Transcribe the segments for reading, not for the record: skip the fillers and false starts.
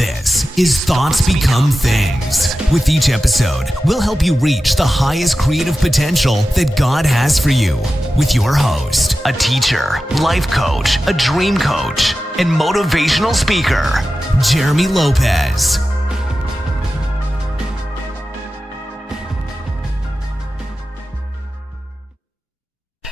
This is Thoughts Become Things. With each episode, we'll help you reach the highest creative potential that God has for you. With your host, a teacher, life coach, a dream coach, and motivational speaker, Jeremy Lopez.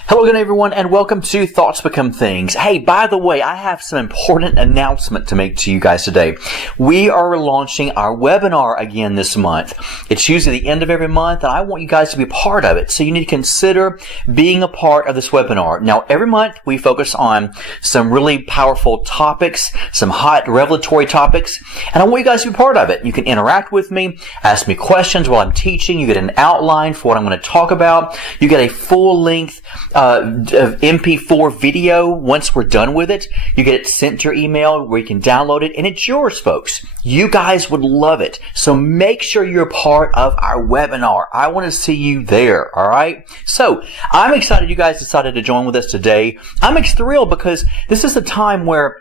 Hello again, everyone, and welcome to Thoughts Become Things. Hey, by the way, I have some important announcement to make to you guys today. We are launching our webinar again this month. It's usually the end of every month, and I want you guys to be a part of it. So you need to consider being a part of this webinar. Now, every month we focus on some really powerful topics, some hot revelatory topics, and I want you guys to be part of it. You can interact with me, ask me questions while I'm teaching. You get an outline for what I'm going to talk about. You get a full-length MP4 video once we're done with it. You get it sent to your email where you can download it, and it's yours, folks. You guys would love it. So make sure you're a part of our webinar. I want to see you there, all right? So I'm excited you guys decided to join with us today. I'm thrilled because this is a time where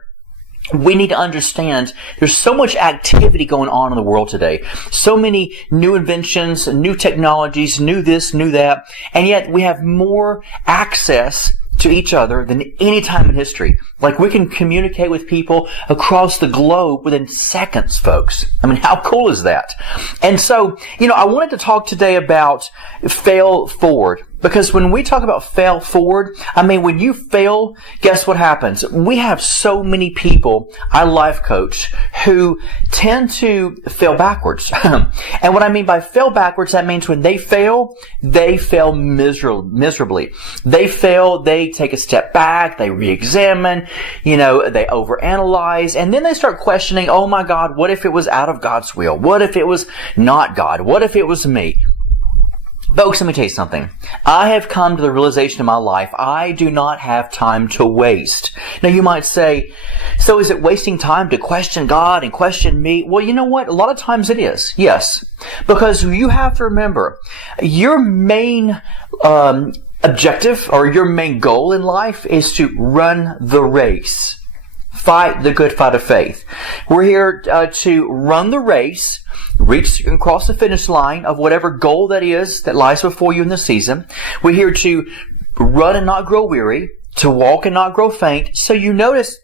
we need to understand there's so much activity going on in the world today. So many new inventions, new technologies, new this, new that, and yet we have more access to each other than any time in history. Like, we can communicate with people across the globe within seconds, folks. I mean, how cool is that? And so, I wanted to talk today about fail forward. Because when we talk about fail forward, I mean, when you fail, guess what happens? We have so many people, I life coach, who tend to fail backwards. And what I mean by fail backwards, that means when they fail miserably. They fail, they take a step back, they re-examine, they overanalyze, and then they start questioning, oh my God, what if it was out of God's will? What if it was not God? What if it was me? Folks, let me tell you something. I have come to the realization in my life, I do not have time to waste. Now, you might say, so is it wasting time to question God and question me? Well, you know what? A lot of times it is. Yes. Because you have to remember, your main objective or your main goal in life is to run the race. Fight the good fight of faith. We're here to run the race, reach and cross the finish line of whatever goal that is that lies before you in the season. We're here to run and not grow weary, to walk and not grow faint. So you notice,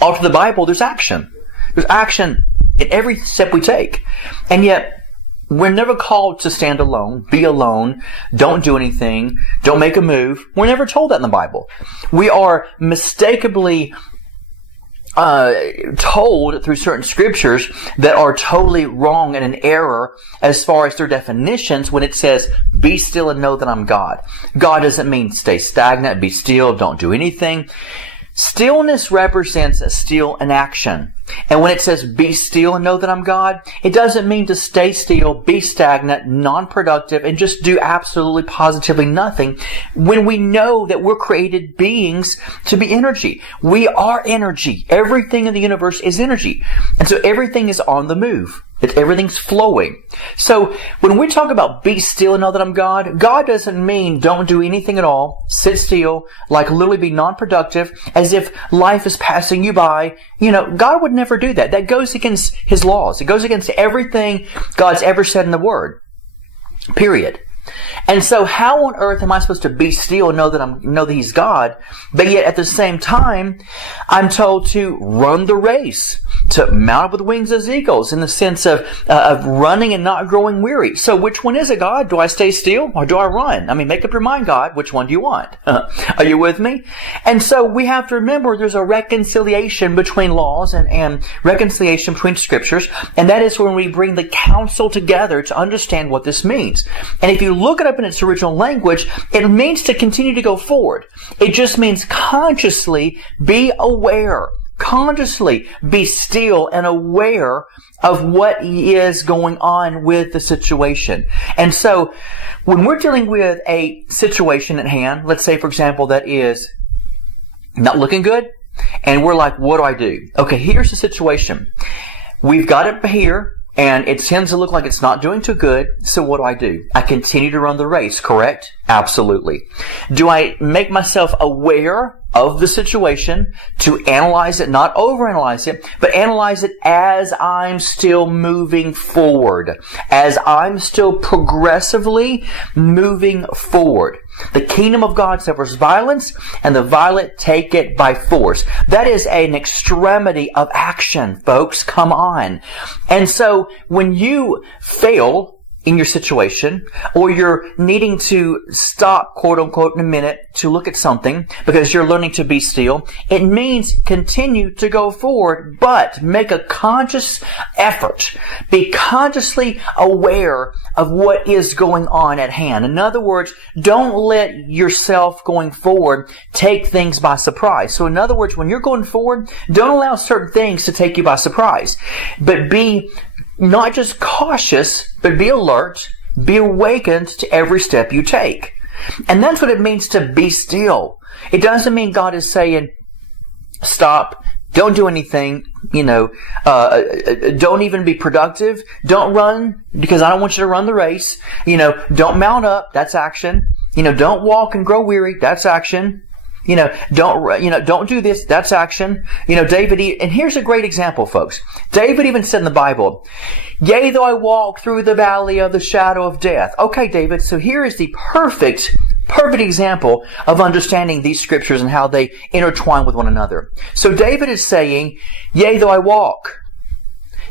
all through the Bible, there's action. There's action in every step we take. And yet, we're never called to stand alone, be alone, don't do anything, don't make a move. We're never told that in the Bible. We are mistakenly told through certain scriptures that are totally wrong and an error as far as their definitions when it says, be still and know that I'm God. God doesn't mean stay stagnant, be still, don't do anything. Stillness represents a still in action. And when it says, be still and know that I'm God, it doesn't mean to stay still, be stagnant, non-productive, and just do absolutely positively nothing when we know that we're created beings to be energy. We are energy. Everything in the universe is energy. And so everything is on the move. Everything's flowing. So when we talk about be still and know that I'm God, God doesn't mean don't do anything at all, sit still, like literally be non-productive, as if life is passing you by. God would never do that. That goes against His laws. It goes against everything God's ever said in the Word. Period. And so how on earth am I supposed to be still and know that He's God, but yet at the same time, I'm told to run the race, to mount up with wings as eagles, in the sense of running and not growing weary. So which one is it, God? Do I stay still or do I run? I mean, make up your mind, God. Which one do you want? Are you with me? And so we have to remember there's a reconciliation between laws and reconciliation between scriptures, and that is when we bring the counsel together to understand what this means. And if you look it up in its original language, it means to continue to go forward. It just means consciously be aware. Consciously be still and aware of what is going on with the situation. And so, when we're dealing with a situation at hand, let's say, for example, that is not looking good, and we're like, what do I do? Okay, here's the situation. We've got it here, and it tends to look like it's not doing too good, so what do? I continue to run the race, correct? Absolutely. Do I make myself aware of the situation, to analyze it, not overanalyze it, but analyze it as I'm still moving forward, as I'm still progressively moving forward. The kingdom of God suffers violence, and the violent take it by force. That is an extremity of action, folks. Come on. And so when you fail in your situation, or you're needing to stop, quote unquote, in a minute to look at something because you're learning to be still, it means continue to go forward, but make a conscious effort. Be consciously aware of what is going on at hand. In other words, don't let yourself going forward take things by surprise. So in other words, when you're going forward, don't allow certain things to take you by surprise, but be not just cautious, but be alert, be awakened to every step you take. And that's what it means to be still. It doesn't mean God is saying, stop, don't do anything, don't even be productive, don't run, because I don't want you to run the race, don't mount up, that's action, don't walk and grow weary, that's action. Don't do this. That's action. David, and here's a great example, folks. David even said in the Bible, yea, though I walk through the valley of the shadow of death. Okay, David, so here is the perfect example of understanding these scriptures and how they intertwine with one another. So David is saying, yea, though I walk.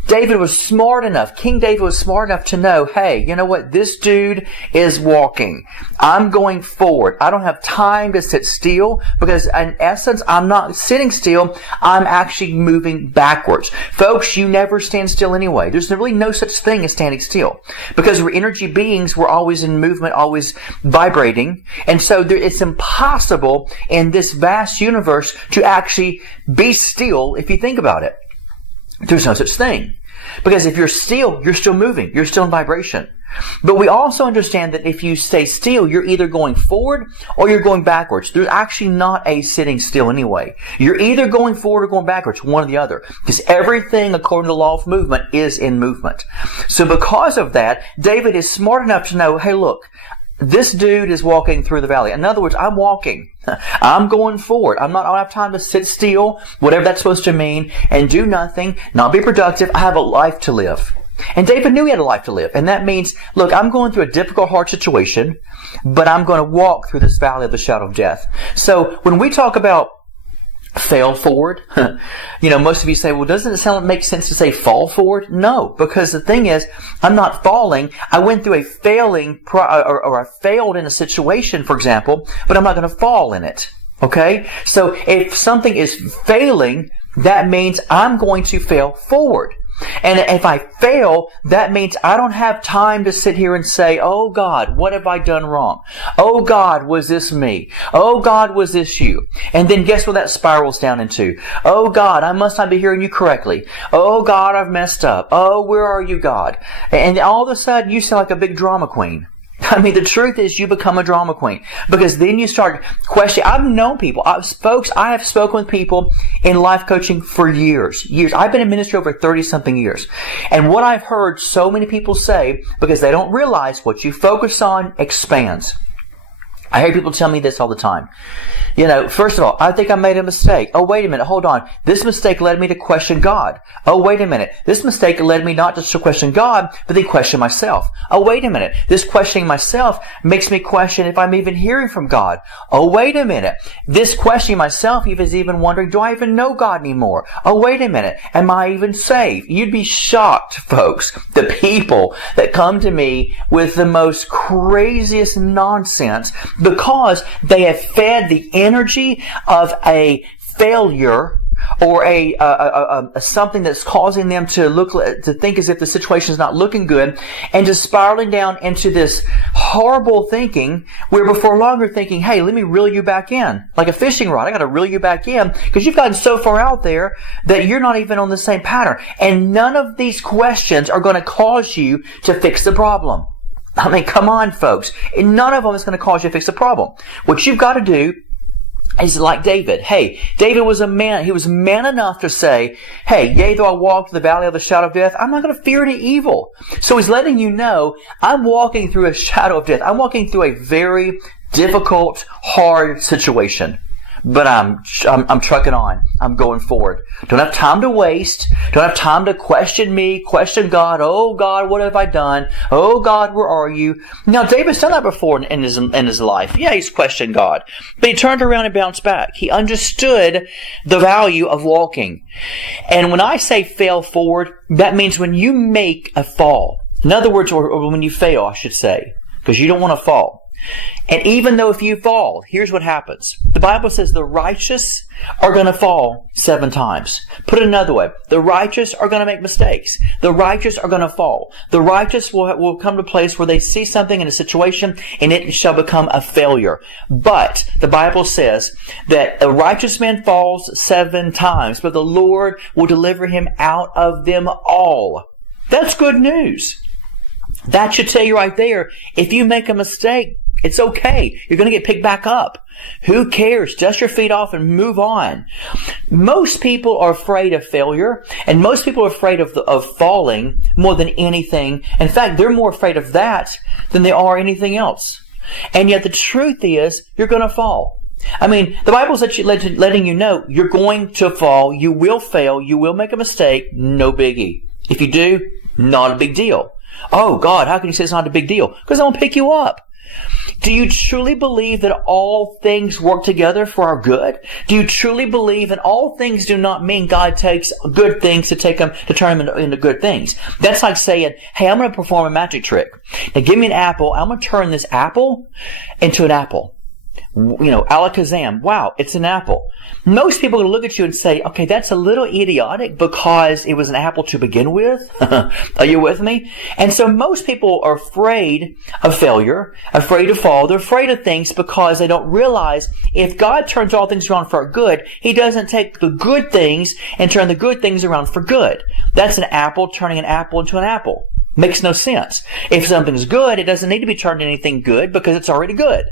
David was smart enough, King David was smart enough to know, hey, you know what? This dude is walking. I'm going forward. I don't have time to sit still because in essence, I'm not sitting still. I'm actually moving backwards. Folks, you never stand still anyway. There's really no such thing as standing still because we're energy beings. We're always in movement, always vibrating. And so it's impossible in this vast universe to actually be still if you think about it. There's no such thing. Because if you're still moving. You're still in vibration. But we also understand that if you stay still, you're either going forward or you're going backwards. There's actually not a sitting still anyway. You're either going forward or going backwards, one or the other. Because everything, according to the law of movement, is in movement. So because of that, David is smart enough to know, hey, look, this dude is walking through the valley. In other words, I'm walking. I'm going forward. I don't have time to sit still, whatever that's supposed to mean, and do nothing, not be productive. I have a life to live. And David knew he had a life to live. And that means, look, I'm going through a difficult, hard situation, but I'm going to walk through this valley of the shadow of death. So when we talk about fail forward, most of you say, well, doesn't it make sense to say fall forward? No, because the thing is, I'm not falling. I went through a failing, or I failed in a situation, for example, but I'm not going to fall in it. Okay? So if something is failing, that means I'm going to fail forward. And if I fail, that means I don't have time to sit here and say, oh God, what have I done wrong? Oh God, was this me? Oh God, was this you? And then guess what that spirals down into? Oh God, I must not be hearing you correctly. Oh God, I've messed up. Oh, where are you, God? And all of a sudden you sound like a big drama queen. I mean, the truth is you become a drama queen because then you start questioning. I've known people, folks, I have spoken with people in life coaching for years. I've been in ministry over 30-something years. And what I've heard so many people say, because they don't realize what you focus on expands. I hear people tell me this all the time. First of all, I think I made a mistake. Oh, wait a minute. Hold on. This mistake led me to question God. Oh, wait a minute. This mistake led me not just to question God, but then question myself. Oh, wait a minute. This questioning myself makes me question if I'm even hearing from God. Oh, wait a minute. This questioning myself is even wondering, do I even know God anymore? Oh, wait a minute. Am I even saved? You'd be shocked, folks, the people that come to me with the most craziest nonsense because they have fed the energy of a failure or a something that's causing them to think as if the situation is not looking good, and just spiraling down into this horrible thinking where before long you're thinking, hey, let me reel you back in. Like a fishing rod, I got to reel you back in because you've gotten so far out there that you're not even on the same pattern. And none of these questions are going to cause you to fix the problem. I mean, come on, folks. None of them is going to cause you to fix the problem. What you've got to do is like David. Hey, David was a man. He was man enough to say, hey, yea, though I walk through the valley of the shadow of death, I'm not going to fear any evil. So he's letting you know, I'm walking through a shadow of death. I'm walking through a very difficult, hard situation. but I'm trucking on. I'm going forward. Don't have time to waste. Don't have time to question me, question God. Oh God, what have I done? Oh God, where are you? Now David's done that before in his life. Yeah, he's questioned God, but he turned around and bounced back. He understood the value of walking. And when I say fail forward, that means when you make a fall. In other words, or when you fail, I should say, because you don't want to fall. And even though if you fall, here's what happens. The Bible says the righteous are going to fall 7 times. Put it another way. The righteous are going to make mistakes. The righteous are going to fall. The righteous will come to a place where they see something in a situation and it shall become a failure. But the Bible says that a righteous man falls 7 times, but the Lord will deliver him out of them all. That's good news. That should tell you right there, if you make a mistake, it's okay. You're going to get picked back up. Who cares? Dust your feet off and move on. Most people are afraid of failure, and most people are afraid of falling more than anything. In fact, they're more afraid of that than they are anything else. And yet the truth is, you're going to fall. I mean, the Bible's letting you know you're going to fall, you will fail, you will make a mistake, no biggie. If you do, not a big deal. Oh God, how can you say it's not a big deal? Because I won't pick you up. Do you truly believe that all things work together for our good? Do you truly believe that all things do not mean God takes good things to turn them into good things? That's like saying, hey, I'm going to perform a magic trick. Now give me an apple. I'm going to turn this apple into an apple. Alakazam. Wow, it's an apple. Most people are going to look at you and say, okay, that's a little idiotic because it was an apple to begin with. Are you with me? And so most people are afraid of failure, afraid to fall. They're afraid of things because they don't realize if God turns all things around for our good, He doesn't take the good things and turn the good things around for good. That's an apple turning an apple into an apple. Makes no sense. If something's good, it doesn't need to be turned into anything good because it's already good.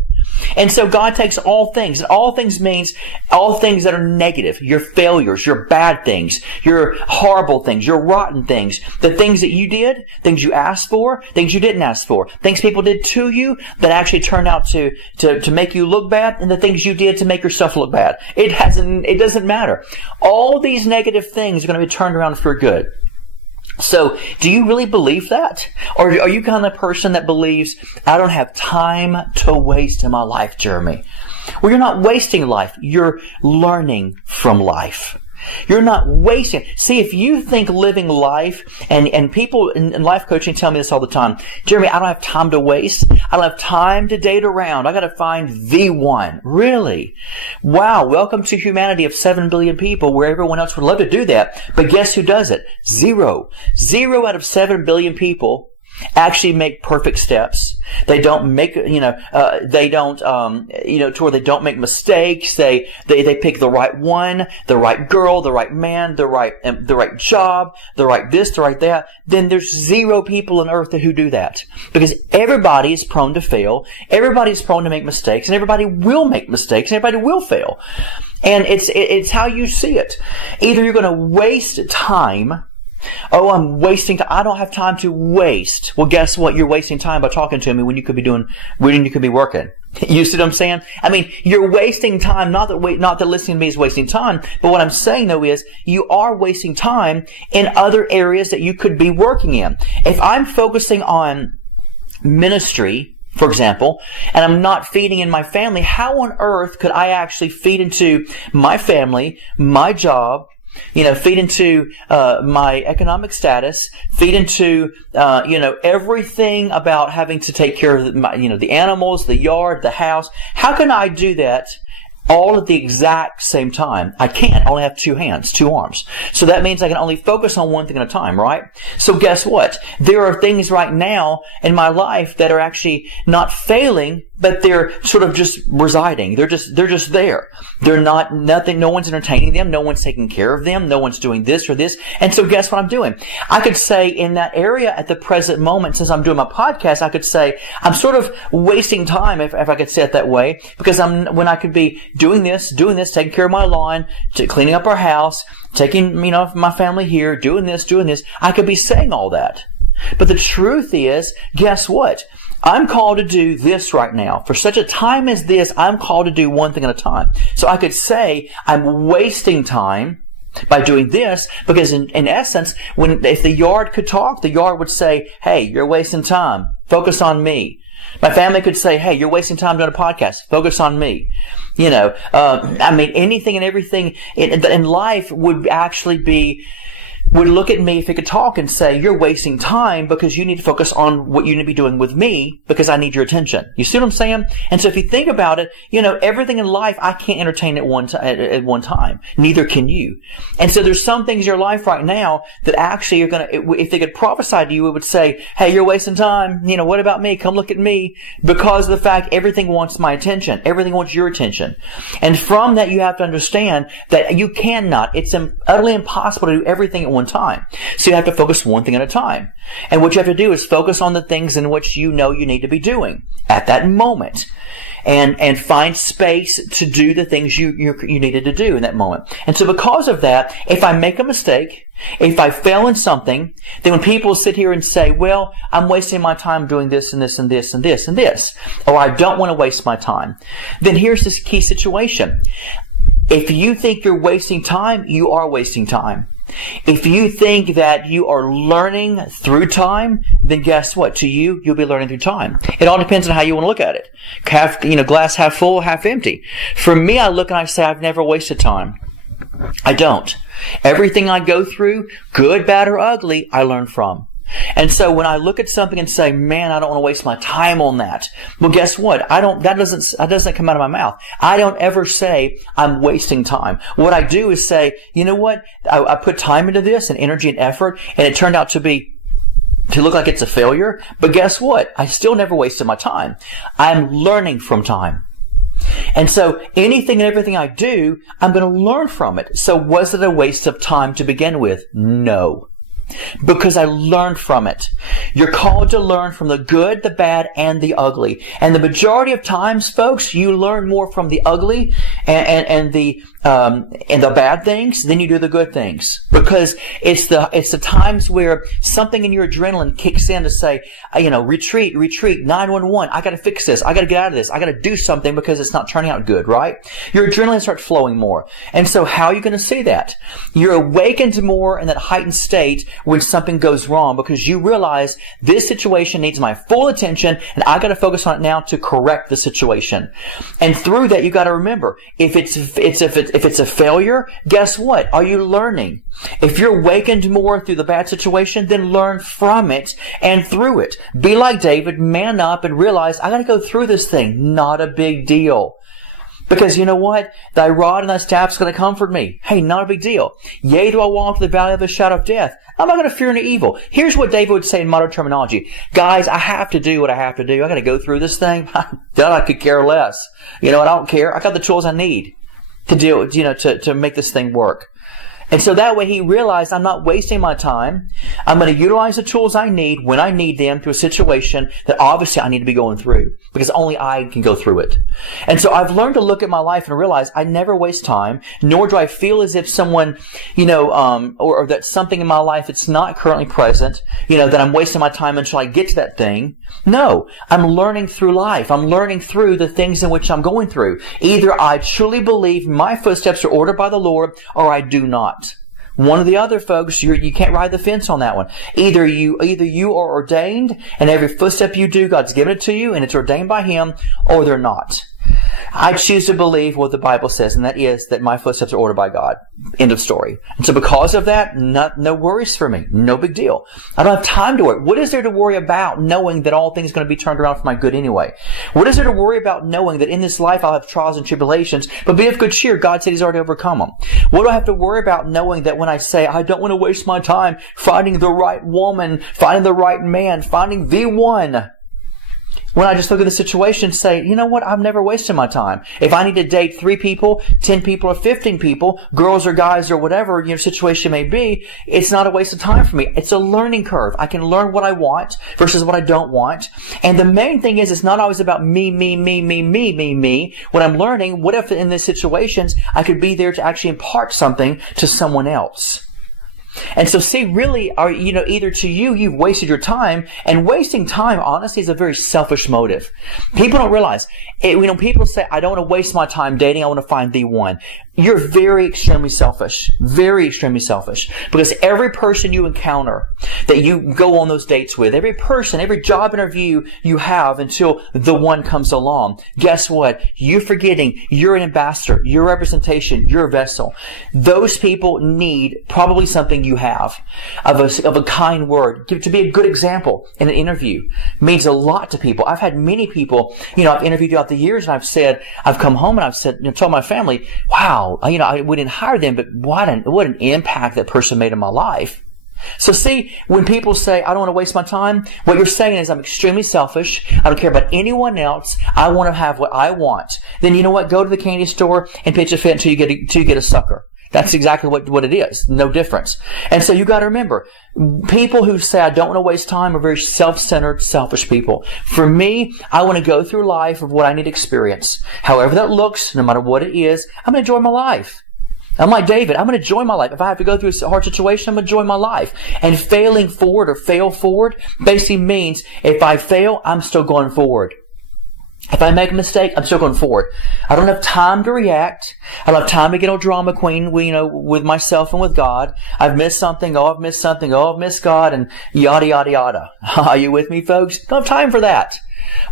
And so God takes all things, and all things means all things that are negative, your failures, your bad things, your horrible things, your rotten things, the things that you did, things you asked for, things you didn't ask for, things people did to you that actually turned out to make you look bad, and the things you did to make yourself look bad. It doesn't matter. All these negative things are going to be turned around for good. So, do you really believe that? Or are you kind of the person that believes, I don't have time to waste in my life, Jeremy? Well, you're not wasting life. You're learning from life. You're not wasting. See, if you think living life, and people in life coaching tell me this all the time, Jeremy, I don't have time to waste. I don't have time to date around. I got to find the one. Really? Wow. Welcome to humanity of 7 billion people where everyone else would love to do that. But guess who does it? 0. 0 out of 7 billion people actually make perfect steps. They don't make, to where they don't make mistakes. They pick the right one, the right girl, the right man, the right job, the right this, the right that. Then there's 0 people on earth who do that. Because everybody is prone to fail. Everybody is prone to make mistakes, and everybody will make mistakes, and everybody will fail. And it's how you see it. Either you're going to waste time. Oh, I'm wasting time. I don't have time to waste. Well, guess what? You're wasting time by talking to me when you could be working. You see what I'm saying? I mean, you're wasting time. Not that listening to me is wasting time, but what I'm saying though is you are wasting time in other areas that you could be working in. If I'm focusing on ministry, for example, and I'm not feeding in my family, how on earth could I actually feed into my family, my job, feed into my economic status, feed into everything about having to take care of the animals, the yard, the house? How can I do that all at the exact same time? I can't. I only have 2 hands, 2 arms. So that means I can only focus on one thing at a time, right? So guess what? There are things right now in my life that are actually not failing, but they're sort of just residing. They're just there. They're not nothing. No one's entertaining them. No one's taking care of them. No one's doing this or this. And so guess what I'm doing? I could say in that area at the present moment, since I'm doing my podcast, I could say I'm sort of wasting time, if I could say it that way, because when I could be doing this, taking care of my lawn, cleaning up our house, taking, my family here, doing this. I could be saying all that. But the truth is, guess what? I'm called to do this right now. For such a time as this, I'm called to do one thing at a time. So I could say I'm wasting time by doing this, because in essence, if the yard could talk, the yard would say, hey, you're wasting time. Focus on me. My family could say, hey, you're wasting time doing a podcast. Focus on me. Anything and everything in life would look at me if it could talk and say, you're wasting time because you need to focus on what you need to be doing with me because I need your attention. You see what I'm saying? And so if you think about it, everything in life I can't entertain at one time. Neither can you. And so there's some things in your life right now that actually if they could prophesy to you, it would say, hey, you're wasting time. What about me? Come look at me. Because of the fact everything wants my attention. Everything wants your attention. And from that, you have to understand that you cannot. It's utterly impossible to do everything at one time. So you have to focus one thing at a time. And what you have to do is focus on the things in which you know you need to be doing at that moment. And find space to do the things you needed to do in that moment. And so because of that, if I make a mistake, if I fail in something, then when people sit here and say, well, I'm wasting my time doing this and this and this and this and this, or I don't want to waste my time, then here's this key situation. If you think you're wasting time, you are wasting time. If you think that you are learning through time, then guess what? To you, you'll be learning through time. It all depends on how you want to look at it. Glass half full, half empty. For me, I look and I say, I've never wasted time. I don't. Everything I go through, good, bad, or ugly, I learn from. And so when I look at something and say, man, I don't want to waste my time on that. Well, guess what? That doesn't come out of my mouth. I don't ever say I'm wasting time. What I do is say, you know what? I put time into this and energy and effort, and it turned out to look like it's a failure. But guess what? I still never wasted my time. I'm learning from time. And so anything and everything I do, I'm going to learn from it. So was it a waste of time to begin with? No. Because I learned from it. You're called to learn from the good, the bad, and the ugly. And the majority of times, folks, you learn more from the ugly and the bad things than you do the good things. Because it's the times where something in your adrenaline kicks in to say, retreat, 911, I gotta fix this, I gotta get out of this, I gotta do something because it's not turning out good, right? Your adrenaline starts flowing more. And so how are you gonna see that? You're awakened more in that heightened state when something goes wrong, because you realize this situation needs my full attention and I got to focus on it now to correct the situation. And through that, you got to remember, if it's a failure, guess what? Are you learning? If you're awakened more through the bad situation, then learn from it and through it. Be like David, man up and realize I got to go through this thing. Not a big deal. Because you know what? Thy rod and thy staff is going to comfort me. Hey, not a big deal. Yea, do I walk through the valley of the shadow of death, I'm not going to fear any evil. Here's what David would say in modern terminology. Guys, I have to do what I have to do. I got to go through this thing. I could care less. I don't care. I got the tools I need to deal, to make this thing work. And so that way he realized, I'm not wasting my time. I'm going to utilize the tools I need when I need them to a situation that obviously I need to be going through, because only I can go through it. And so I've learned to look at my life and realize I never waste time, nor do I feel as if someone, or that something in my life that's not currently present, that I'm wasting my time until I get to that thing. No, I'm learning through life. I'm learning through the things in which I'm going through. Either I truly believe my footsteps are ordered by the Lord, or I do not. One or the other, folks. You can't ride the fence on that one. Either you are ordained, and every footstep you do, God's given it to you, and it's ordained by Him, or they're not. I choose to believe what the Bible says, and that is that my footsteps are ordered by God. End of story. And so because of that, no worries for me. No big deal. I don't have time to worry. What is there to worry about knowing that all things are going to be turned around for my good anyway? What is there to worry about knowing that in this life I'll have trials and tribulations, but be of good cheer, God said He's already overcome them? What do I have to worry about knowing that when I say, I don't want to waste my time finding the right woman, finding the right man, finding the one, when I just look at the situation and say, you know what, I've never wasted my time. If I need to date 3 people, 10 people, or 15 people, girls or guys or whatever your situation may be, it's not a waste of time for me. It's a learning curve. I can learn what I want versus what I don't want. And the main thing is, it's not always about me. When I'm learning, what if in these situations I could be there to actually impart something to someone else? And so see, really, either to you've wasted your time, and wasting time, honestly, is a very selfish motive. People don't realize it. People say, I don't want to waste my time dating. I want to find the one. You're very extremely selfish. Very extremely selfish. Because every person you encounter that you go on those dates with, every person, every job interview you have until the one comes along, guess what? You're forgetting you're an ambassador, your representation, your vessel. Those people need probably something you have of a kind word. To be a good example in an interview means a lot to people. I've had many people, I've interviewed throughout the years, and I've come home and I've said, told my family, wow, we didn't hire them, but what an impact that person made in my life. So see, when people say, I don't want to waste my time, what you're saying is, I'm extremely selfish. I don't care about anyone else. I want to have what I want. Then you know what? Go to the candy store and pitch a fit until you get a sucker. That's exactly what it is. No difference. And so you got to remember, people who say, I don't want to waste time, are very self-centered, selfish people. For me, I want to go through life of what I need to experience. However that looks, no matter what it is, I'm going to enjoy my life. I'm like David. I'm going to enjoy my life. If I have to go through a hard situation, I'm going to enjoy my life. And failing forward or fail forward basically means if I fail, I'm still going forward. If I make a mistake, I'm still going forward. I don't have time to react. I don't have time to get all drama queen, with myself and with God. I've missed something. Oh, I've missed something. Oh, I've missed God, and yada, yada, yada. Are you with me, folks? Don't have time for that.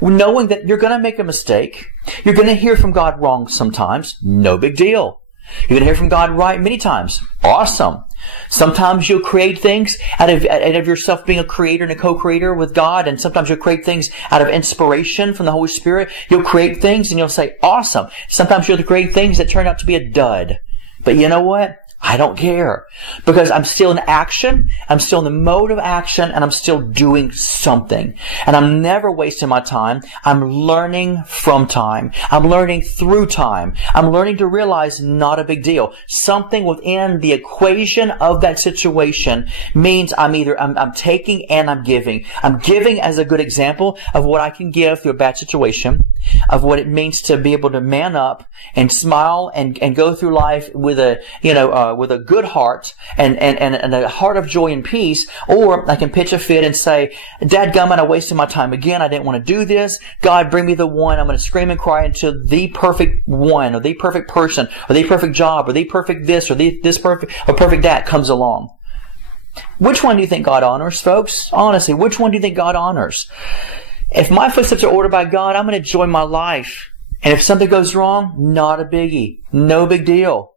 Knowing that you're going to make a mistake. You're going to hear from God wrong sometimes. No big deal. You're going to hear from God right many times. Awesome. Sometimes you'll create things out of yourself being a creator and a co-creator with God, and sometimes you'll create things out of inspiration from the Holy Spirit. You'll create things and you'll say, awesome. Sometimes you'll create things that turn out to be a dud. But you know what? I don't care, because I'm still in action. I'm still in the mode of action, and I'm still doing something. And I'm never wasting my time. I'm learning from time. I'm learning through time. I'm learning to realize not a big deal. Something within the equation of that situation means I'm taking and I'm giving. I'm giving as a good example of what I can give through a bad situation, of what it means to be able to man up and smile and go through life with a good heart and a heart of joy and peace. Or I can pitch a fit and say, dadgummit, I wasted my time again. I didn't want to do this. God, bring me the one. I'm going to scream and cry until the perfect one, or the perfect person, or the perfect job, or the perfect this, or this perfect, or perfect that comes along. Which one do you think God honors, folks? Honestly, which one do you think God honors? If my footsteps are ordered by God, I'm going to enjoy my life. And if something goes wrong, not a biggie. No big deal.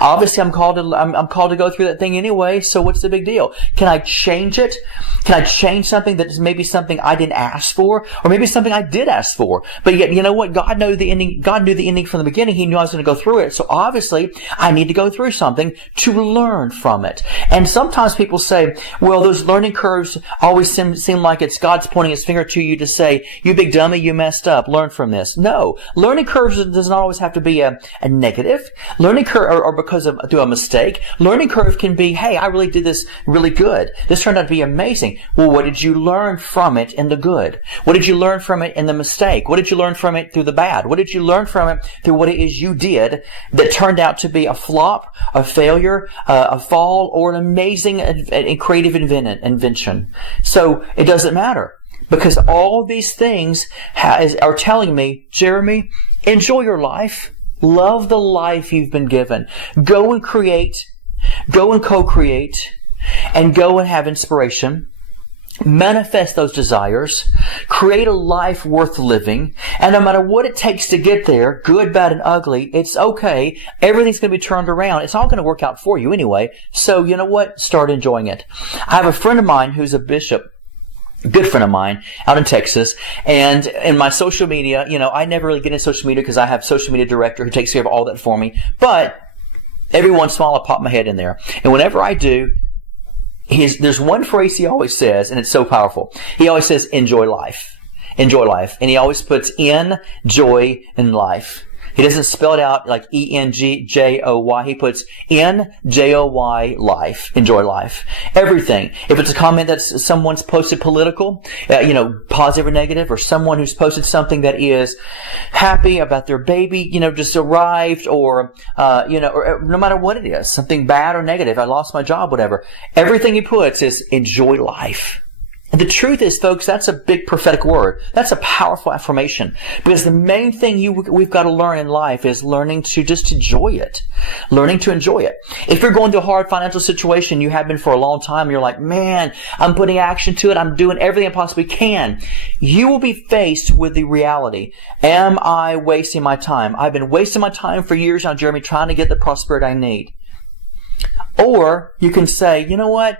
Obviously, I'm called to go through that thing anyway, so what's the big deal? Can I change it? Can I change something that is maybe something I didn't ask for, or maybe something I did ask for? But yet, you know what? God knew the ending. God knew the ending from the beginning. He knew I was going to go through it. So obviously, I need to go through something to learn from it. And sometimes people say, well, those learning curves always seem like it's God's pointing his finger to you to say, you big dummy, you messed up. Learn from this. No. Learning curves does not always have to be a negative. Learning curve, or because of through a mistake. Learning curve can be, hey, I really did this really good. This turned out to be amazing. Well, what did you learn from it in the good? What did you learn from it in the mistake? What did you learn from it through the bad? What did you learn from it through what it is you did that turned out to be a flop, a failure, a fall, or an amazing and creative invention? So it doesn't matter, because all these things are telling me, Jeremy, enjoy your life. Love the life you've been given. Go and create. Go and co-create. And go and have inspiration. Manifest those desires. Create a life worth living. And no matter what it takes to get there, good, bad, and ugly, it's okay. Everything's going to be turned around. It's all going to work out for you anyway. So you know what? Start enjoying it. I have a friend of mine who's a bishop. Good friend of mine out in Texas, and in my social media, I never really get into social media because I have a social media director who takes care of all that for me. But every once in a while, I pop my head in there, and whenever I do, there's one phrase he always says, and it's so powerful. He always says, "Enjoy life, enjoy life," and he always puts "in joy in life." He doesn't spell it out like E-N-G-J-O-Y. He puts N-J-O-Y, life. Enjoy life. Everything. If it's a comment that someone's posted political, positive or negative, or someone who's posted something that is happy about their baby, just arrived, or no matter what it is, something bad or negative, I lost my job, whatever. Everything he puts is enjoy life. And the truth is, folks, that's a big prophetic word. That's a powerful affirmation. Because the main thing we've got to learn in life is learning to just enjoy it. Learning to enjoy it. If you're going through a hard financial situation, you have been for a long time, you're like, man, I'm putting action to it. I'm doing everything I possibly can. You will be faced with the reality. Am I wasting my time? I've been wasting my time for years now, Jeremy, trying to get the prosperity I need. Or you can say, you know what?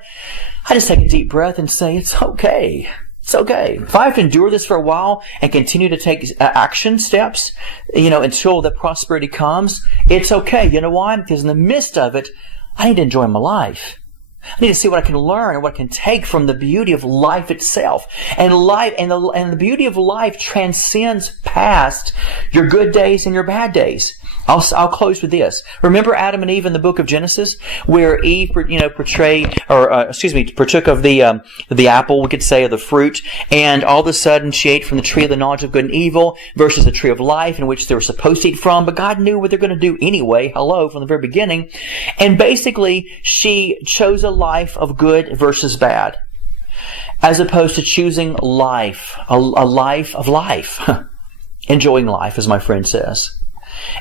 I just take a deep breath and say, it's okay. It's okay. If I have to endure this for a while and continue to take action steps, until the prosperity comes, it's okay. You know why? Because in the midst of it, I need to enjoy my life. I need to see what I can learn and what I can take from the beauty of life itself. And life and the beauty of life transcends past your good days and your bad days. I'll close with this. Remember Adam and Eve in the book of Genesis, where Eve, partook of the apple, we could say, of the fruit, and all of a sudden she ate from the tree of the knowledge of good and evil versus the tree of life, in which they were supposed to eat from, but God knew what they're going to do anyway. Hello, from the very beginning. And basically, she chose a life of good versus bad, as opposed to choosing life, a life of life. Enjoying life, as my friend says.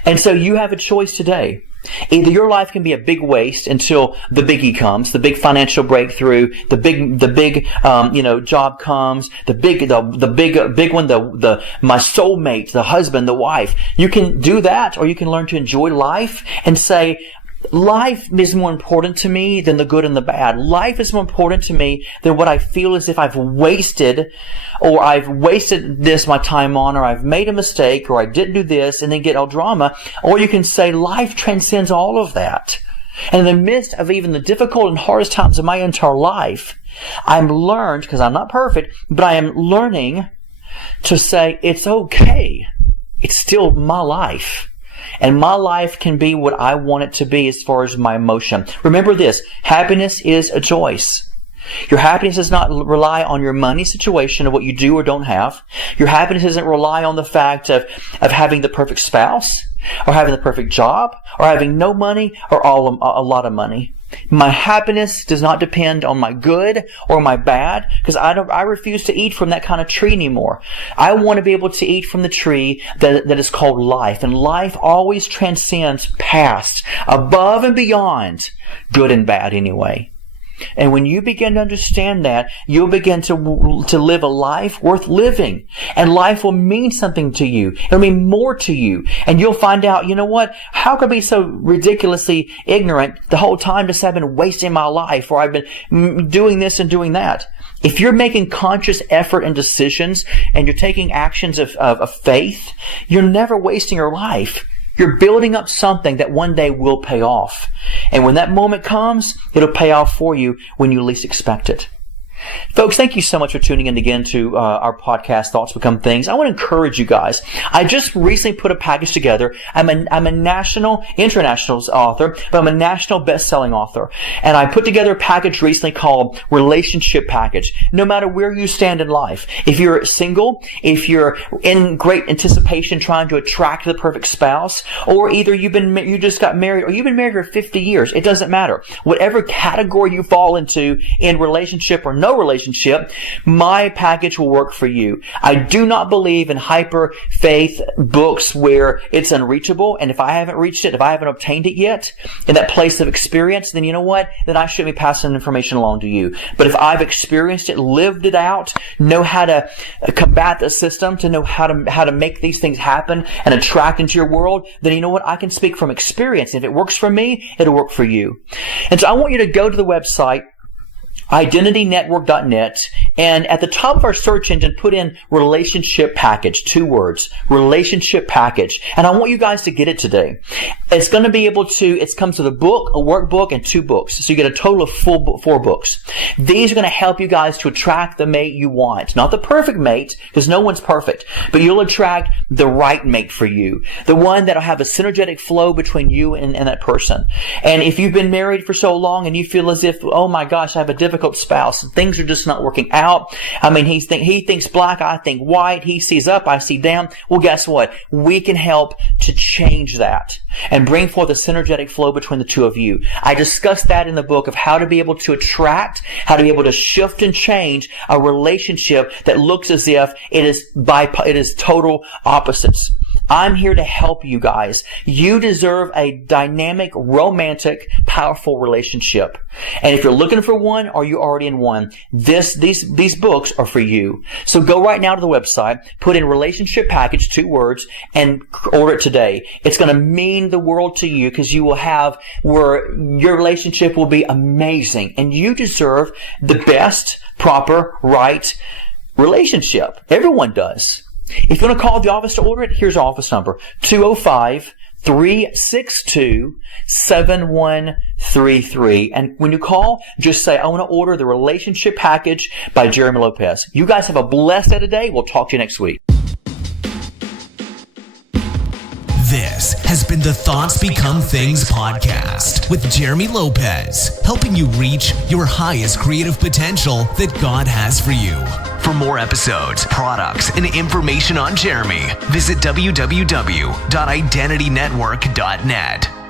And so you have a choice today. Either your life can be a big waste until the biggie comes, the big financial breakthrough, the big job comes, the big one, my soulmate, the husband, the wife. You can do that, or you can learn to enjoy life and say, life is more important to me than the good and the bad. Life is more important to me than what I feel as if I've wasted this my time on, or I've made a mistake, or I didn't do this, and then get all drama. Or you can say life transcends all of that. And in the midst of even the difficult and hardest times of my entire life, I'm learned, because I'm not perfect, but I am learning to say it's okay. It's still my life. And my life can be what I want it to be as far as my emotion. Remember this, happiness is a choice. Your happiness does not rely on your money situation of what you do or don't have. Your happiness doesn't rely on the fact of having the perfect spouse, or having the perfect job, or having no money, or a lot of money. My happiness does not depend on my good or my bad, because I refuse to eat from that kind of tree anymore. I want to be able to eat from the tree that is called life. And life always transcends past, above and beyond good and bad anyway. And when you begin to understand that, you'll begin to live a life worth living. And life will mean something to you. It'll mean more to you. And you'll find out, you know what? How could I be so ridiculously ignorant the whole time to say I've been wasting my life, or I've been doing this and doing that? If you're making conscious effort and decisions, and you're taking actions of faith, you're never wasting your life. You're building up something that one day will pay off. And when that moment comes, it'll pay off for you when you least expect it. Folks, thank you so much for tuning in again to our podcast, Thoughts Become Things. I want to encourage you guys. I just recently put a package together. I'm a national, international author, but I'm a national best-selling author. And I put together a package recently called Relationship Package. No matter where you stand in life, if you're single, if you're in great anticipation trying to attract the perfect spouse, or either you just got married, or you've been married for 50 years, it doesn't matter. Whatever category you fall into in relationship or no relationship, my package will work for you. I do not believe in hyper faith books where it's unreachable, and if I haven't reached it, if I haven't obtained it yet in that place of experience, then you know what? Then I shouldn't be passing information along to you. But if I've experienced it, lived it out, know how to combat the system, to know how to make these things happen and attract into your world, then you know what? I can speak from experience. If it works for me, it'll work for you. And so I want you to go to the website IdentityNetwork.net, And at the top of our search engine, put in relationship package, 2 words, relationship package. And I want you guys to get it today. It's going to be able to, it comes with a book, a workbook, and 2 books. So you get a total of 4 books. These are going to help you guys to attract the mate you want. Not the perfect mate, because no one's perfect, but you'll attract the right mate for you. The one that'll have a synergetic flow between you and that person. And if you've been married for so long and you feel as if, oh my gosh, I have a difficult spouse, things are just not working out. I mean, he thinks black, I think white, he sees up, I see down. Well, guess what? We can help to change that and bring forth a synergetic flow between the two of you. I discussed that in the book of how to be able to attract, how to be able to shift and change a relationship that looks as if it is total opposites. I'm here to help you guys. You deserve a dynamic, romantic, powerful relationship. And if you're looking for one or you're already in one, these books are for you. So go right now to the website, put in relationship package, 2 words, and order it today. It's going to mean the world to you because you will have where your relationship will be amazing. And you deserve the best, proper, right relationship. Everyone does. If you want to call the office to order it, here's our office number, 205-362-7133. And when you call, just say, I want to order the relationship package by Jeremy Lopez. You guys have a blessed day today. We'll talk to you next week. This has been the Thoughts Become Things podcast with Jeremy Lopez, helping you reach your highest creative potential that God has for you. For more episodes, products, and information on Jeremy, visit www.identitynetwork.net.